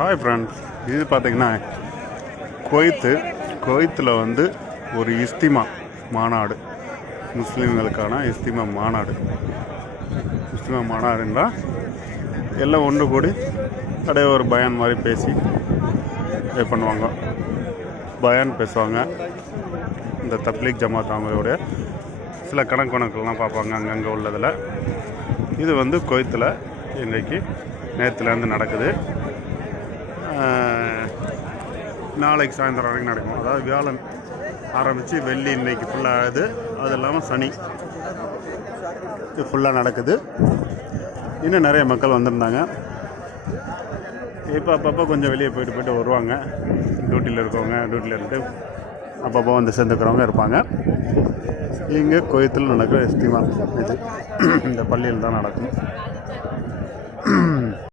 Hi friends, இது பார்த்திங்கன்னா குவைத்தில் வந்து ஒரு இஸ்திமா மாநாடு, முஸ்லீம்களுக்கான இஸ்திமா மாநாடுன்னா எல்லாம் ஒன்று கூடி அப்படியே ஒரு பயான் மாதிரி பேசி இது பண்ணுவாங்க. பயான் பேசுவாங்க. இந்த தப்லீக் ஜமாத் அவங்களுடைய சில கணக்கெல்லாம் பார்ப்பாங்க அங்கங்கே உள்ளதில். இது வந்து குவைத்தில் இன்றைக்கி நேற்றுலேருந்து நடக்குது. நாளைக்கு சாயந்தரம் வரைக்கும் நடக்கும். அதாவது வியாழன் ஆரம்பித்து வெள்ளி இன்றைக்கி ஃபுல்லாக ஆகுது. அது இல்லாமல் சனி இது ஃபுல்லாக நடக்குது. இன்னும் நிறைய மக்கள் வந்திருந்தாங்க. இப்போ அப்பப்போ கொஞ்சம் வெளியே போயிட்டு வருவாங்க. டியூட்டியில் இருக்கவங்க டியூட்டியில் இருந்து அப்பப்போ வந்து சேர்ந்துக்கிறவங்க இருப்பாங்க. இங்கே குவைத்தில் நடக்கிற இஸ்திமா இது இந்த பள்ளியில் தான் நடக்கும்.